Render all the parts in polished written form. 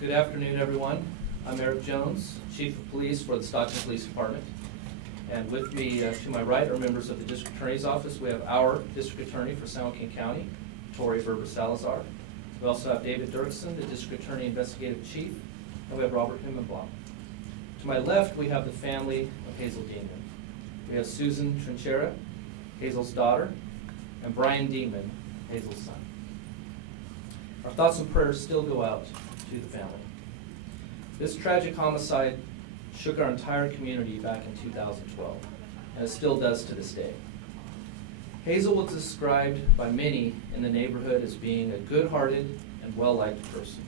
Good afternoon, everyone. I'm Eric Jones, Chief of Police for the Stockton Police Department. And with me to my right are members of the District Attorney's Office. We have our District Attorney for San Joaquin County, Tori Berber-Salazar. We also have David Dirksen, the District Attorney Investigative Chief, and we have Robert Himmelblom. To my left, we have the family of Hazel Dingman. We have Susan Trinchera, Hazel's daughter, and Brian Dingman, Hazel's son. Our thoughts and prayers still go out to the family. This tragic homicide shook our entire community back in 2012, and it still does to this day. Hazel was described by many in the neighborhood as being a good-hearted and well-liked person.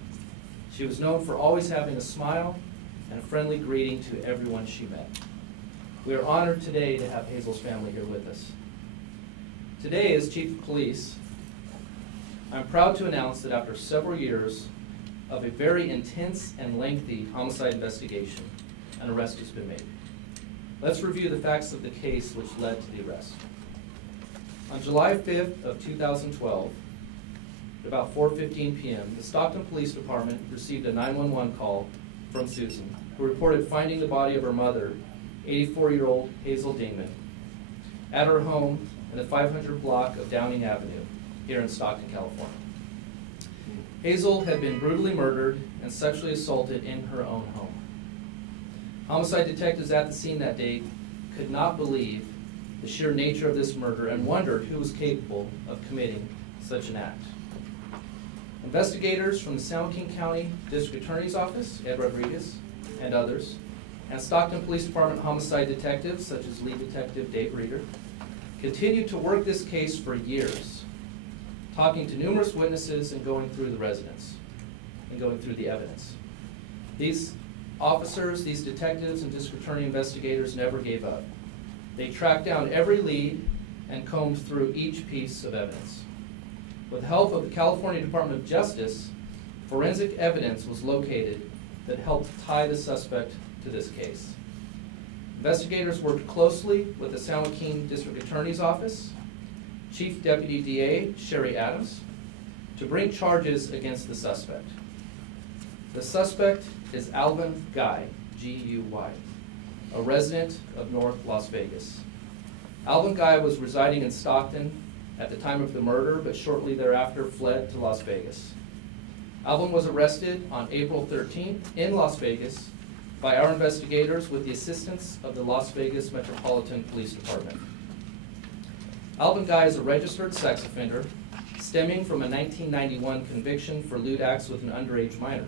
She was known for always having a smile and a friendly greeting to everyone she met. We are honored today to have Hazel's family here with us. Today, as Chief of Police, I'm proud to announce that after several years of a very intense and lengthy homicide investigation, an arrest has been made. Let's review the facts of the case which led to the arrest. On July 5th of 2012, at about 4:15 p.m., the Stockton Police Department received a 911 call from Susan, who reported finding the body of her mother, 84-year-old Hazel Dingman, at her home in the 500 block of Downing Avenue here in Stockton, California. Hazel had been brutally murdered and sexually assaulted in her own home. Homicide detectives at the scene that day could not believe the sheer nature of this murder and wondered who was capable of committing such an act. Investigators from the San Joaquin County District Attorney's Office, Ed Rodriguez, and others, and Stockton Police Department homicide detectives, such as lead detective Dave Reeder, continued to work this case for years, talking to numerous witnesses and going through the residence and going through the evidence. These officers, these detectives and district attorney investigators never gave up. They tracked down every lead and combed through each piece of evidence. With the help of the California Department of Justice, forensic evidence was located that helped tie the suspect to this case. Investigators worked closely with the San Joaquin District Attorney's Office, Chief Deputy DA Sherry Adams, to bring charges against the suspect. The suspect is Alvin Guy, G-U-Y, a resident of North Las Vegas. Alvin Guy was residing in Stockton at the time of the murder, but shortly thereafter fled to Las Vegas. Alvin was arrested on April 13th in Las Vegas by our investigators with the assistance of the Las Vegas Metropolitan Police Department. Alvin Guy is a registered sex offender stemming from a 1991 conviction for lewd acts with an underage minor.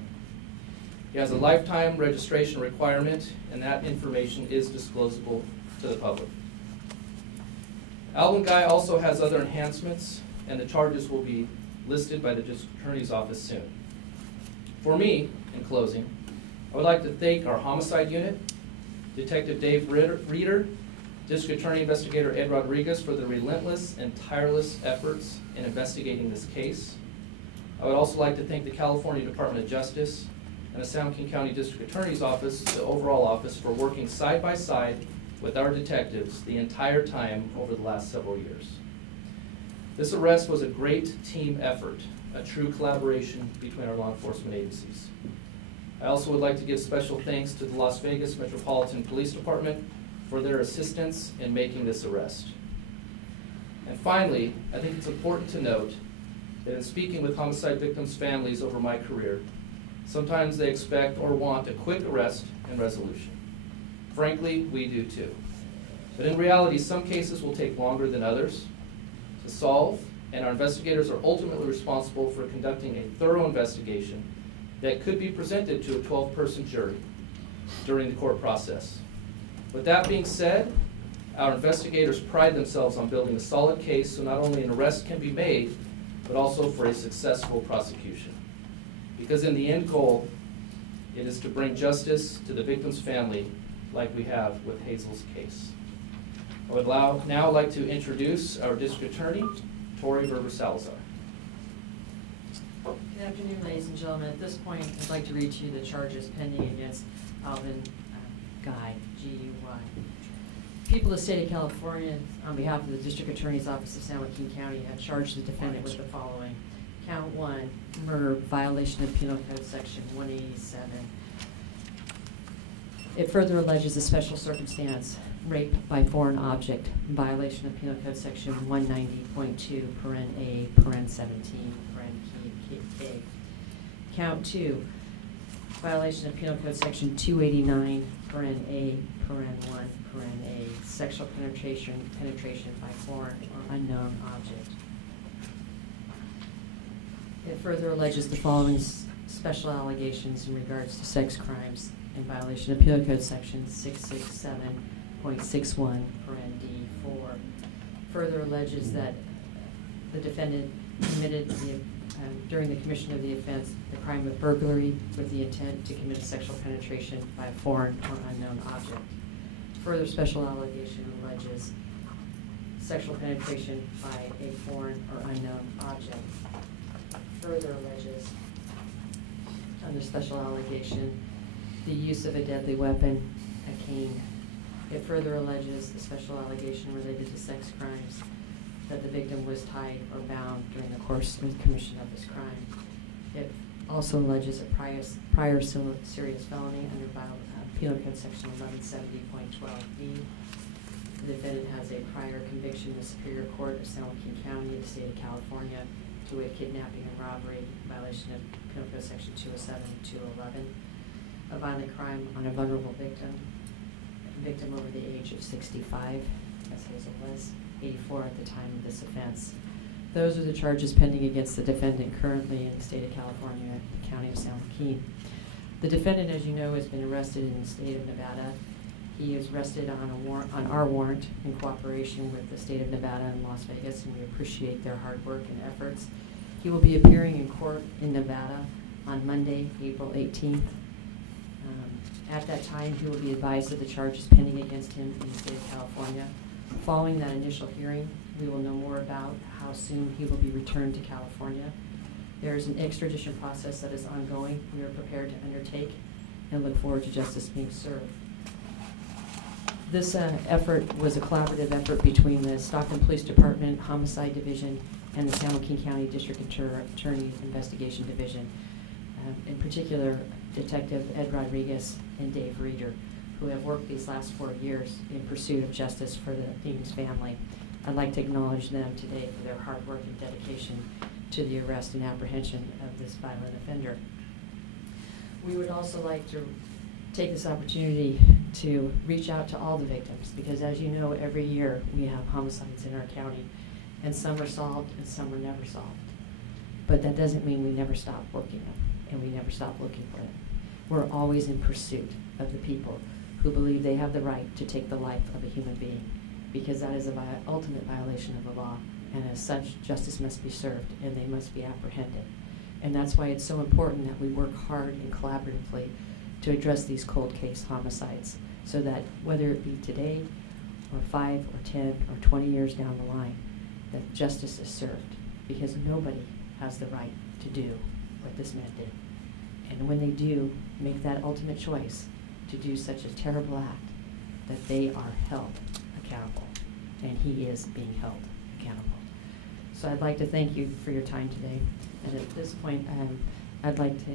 He has a lifetime registration requirement, and that information is disclosable to the public. Alvin Guy also has other enhancements, and the charges will be listed by the District Attorney's Office soon. For me, in closing, I would like to thank our homicide unit, Detective Dave Reeder, District Attorney Investigator Ed Rodriguez for the relentless and tireless efforts in investigating this case. I would also like to thank the California Department of Justice and the San Joaquin County District Attorney's Office, the overall office, for working side by side with our detectives the entire time over the last several years. This arrest was a great team effort, a true collaboration between our law enforcement agencies. I also would like to give special thanks to the Las Vegas Metropolitan Police Department for their assistance in making this arrest. And finally, I think it's important to note that in speaking with homicide victims' families over my career, sometimes they expect or want a quick arrest and resolution. Frankly, we do too. But in reality, some cases will take longer than others to solve, and our investigators are ultimately responsible for conducting a thorough investigation that could be presented to a 12-person jury during the court process. With that being said, our investigators pride themselves on building a solid case so not only an arrest can be made, but also for a successful prosecution. Because in the end goal, it is to bring justice to the victim's family like we have with Hazel's case. I would now like to introduce our District Attorney, Tori Berber-Salazar. Good afternoon, ladies and gentlemen. At this point, I'd like to read to you the charges pending against Alvin Guy, G-U-Y. People of the state of California, on behalf of the District Attorney's Office of San Joaquin County, have charged the defendant with the following: Count 1, murder, violation of Penal Code Section 187. It further alleges a special circumstance, rape by foreign object, violation of Penal Code Section 190.2, paren A, paren 17, paren K. Count 2, violation of Penal Code Section 289, paren A, paren 1, paren A, sexual penetration by foreign or unknown object. It further alleges the following special allegations in regards to sex crimes in violation of Penal Code Section 667.61, paren D4. Further alleges that the defendant committed during the commission of the offense the crime of burglary with the intent to commit sexual penetration by a foreign or unknown object. Further special allegation alleges sexual penetration by a foreign or unknown object. Further alleges, under special allegation, the use of a deadly weapon, a cane. It further alleges the special allegation related to sex crimes, that the victim was tied or bound during the course of the commission of this crime. It also alleges a prior serious felony under Penal Code Section 1170.12b. The defendant has a prior conviction in the Superior Court of San Joaquin County in the state of California to a kidnapping and robbery, violation of Penal Code Section 207 and 211. A violent crime on a vulnerable victim over the age of 65, as Hazel was, 84 at the time of this offense. Those are the charges pending against the defendant currently in the state of California, the county of San Joaquin. The defendant, as you know, has been arrested in the state of Nevada. He is arrested on our warrant in cooperation with the state of Nevada and Las Vegas, and we appreciate their hard work and efforts. He will be appearing in court in Nevada on Monday, April 18th. At that time, he will be advised of the charges pending against him in the state of California. Following that initial hearing, we will know more about how soon he will be returned to California. There is an extradition process that is ongoing. We are prepared to undertake and look forward to justice being served. This effort was a collaborative effort between the Stockton Police Department, Homicide Division, and the San Joaquin County District Attorney Investigation Division. In particular, Detective Ed Rodriguez and Dave Reeder, who have worked these last 4 years in pursuit of justice for the Dean's family. I'd like to acknowledge them today for their hard work and dedication to the arrest and apprehension of this violent offender. We would also like to take this opportunity to reach out to all the victims, because as you know, every year we have homicides in our county, and some are solved and some are never solved. But that doesn't mean we never stop working them, and we never stop looking for them. We're always in pursuit of the people who believe they have the right to take the life of a human being, because that is an ultimate violation of the law, and as such, justice must be served and they must be apprehended. And that's why it's so important that we work hard and collaboratively to address these cold case homicides, so that whether it be today or 5 or 10 or 20 years down the line, that justice is served, because nobody has the right to do what this man did. And when they do make that ultimate choice to do such a terrible act, that they are held accountable, and he is being held accountable. So I'd like to thank you for your time today, and at this point, I'd like to go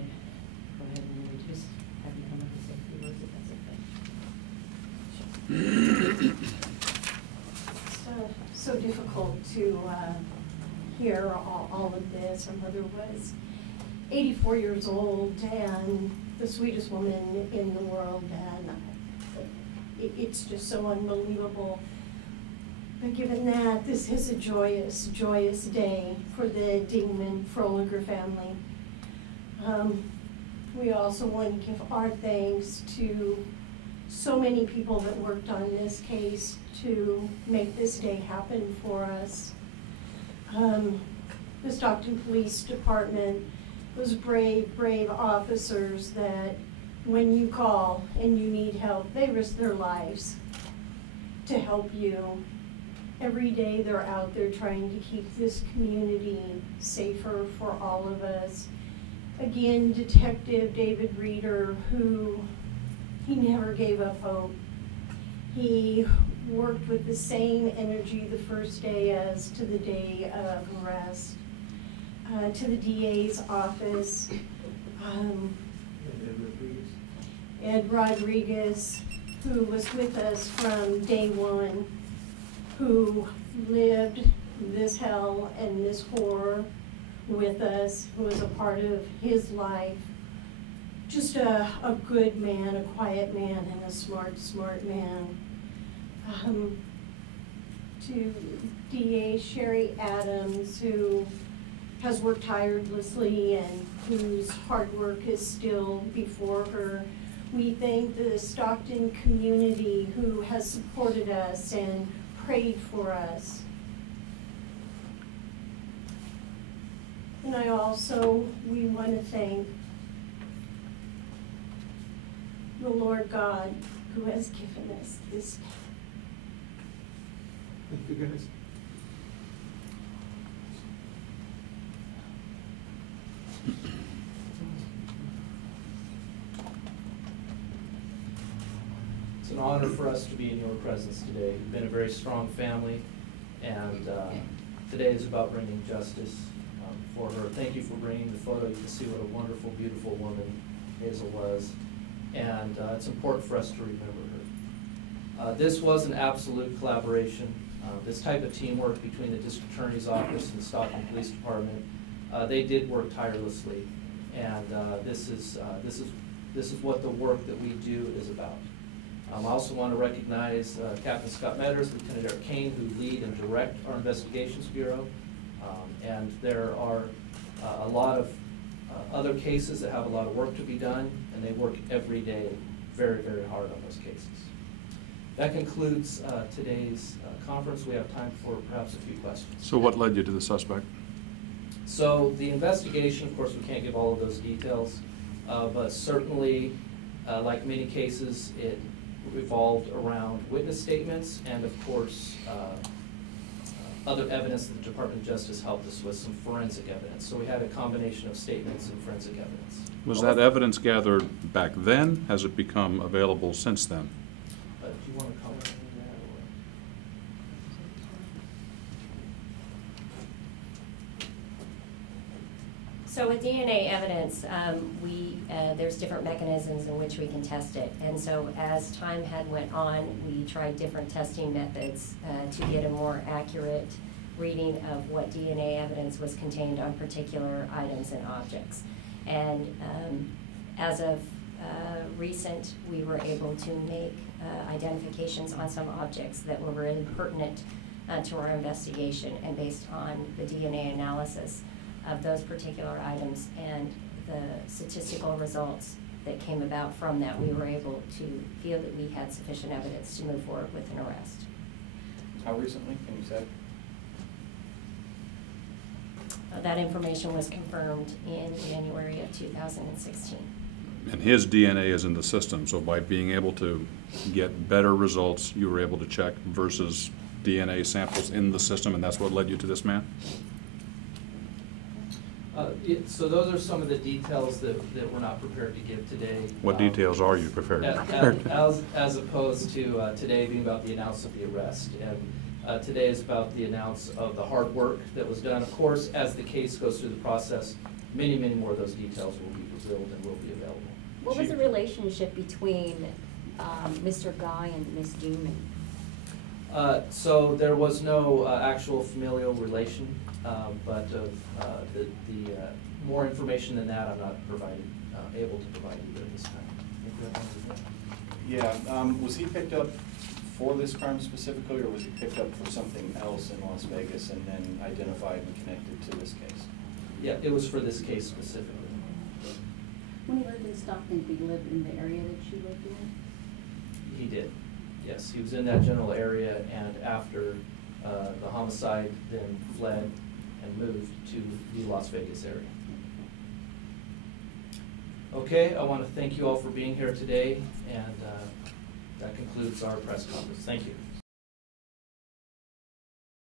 ahead and introduce, have you come up and say a few words if that's okay. So difficult to hear all of this. Her mother was 84 years old and the sweetest woman in the world, and it's just so unbelievable. But given that, this is a joyous, joyous day for the Dingman Froliger family. We also want to give our thanks to so many people that worked on this case to make this day happen for us. The Stockton Police Department, those brave, brave officers that when you call and you need help, they risk their lives to help you. Every day they're out there trying to keep this community safer for all of us. Again, Detective David Reeder, who he never gave up hope. He worked with the same energy the first day as to the day of arrest. to the DA's office. Ed Rodriguez, who was with us from day one, who lived this hell and this horror with us, who was a part of his life. Just a good man, a quiet man, and a smart man. To DA Sherry Adams, who has worked tirelessly and whose hard work is still before her. We thank the Stockton community who has supported us and prayed for us. And we want to thank the Lord God who has given us this day. Thank you, guys. It's an honor for us to be in your presence today. You've been a very strong family, and today is about bringing justice for her. Thank you for bringing the photo. You can see what a wonderful, beautiful woman Hazel was, and it's important for us to remember her. This was an absolute collaboration. This type of teamwork between the District Attorney's Office and the Stockton Police Department, they did work tirelessly, and this is what the work that we do is about. I also want to recognize Captain Scott Metters, Lieutenant Eric Kane, who lead and direct our Investigations Bureau. And there are a lot of other cases that have a lot of work to be done, and they work every day very, very hard on those cases. That concludes today's conference. We have time for perhaps a few questions. So what led you to the suspect? So the investigation, of course, we can't give all of those details, but certainly, like many cases, it revolved around witness statements and, of course, other evidence that the Department of Justice helped us with, some forensic evidence. So we had a combination of statements and forensic evidence. Was that evidence gathered back then? Has it become available since then? Do you want to comment on that? So with DNA evidence, there's different mechanisms in which we can test it. And so as time had went on, we tried different testing methods to get a more accurate reading of what DNA evidence was contained on particular items and objects. And as of recent, we were able to make identifications on some objects that were really pertinent to our investigation, and based on the DNA analysis of those particular items and the statistical results that came about from that, we were able to feel that we had sufficient evidence to move forward with an arrest. How recently, can you say? That information was confirmed in January of 2016. And his DNA is in the system, so by being able to get better results, you were able to check versus DNA samples in the system, and that's what led you to this man? So those are some of the details that we're not prepared to give today. What details are you prepared to as opposed to today being about the announce of the arrest. And today is about the announce of the hard work that was done. Of course, as the case goes through the process, many, many more of those details will be revealed and will be available. What was the relationship between Mr. Guy and Ms. Dingman? So there was no actual familial relation, but more information than that I'm not able to provide either at this time. Yeah, was he picked up for this crime specifically, or was he picked up for something else in Las Vegas and then identified and connected to this case? Yeah, it was for this case specifically. When he lived in Stockton, did he live in the area that she lived in? He did, yes. He was in that general area, and after the homicide, then fled and moved to the Las Vegas area. Okay, I want to thank you all for being here today, and that concludes our press conference. Thank you.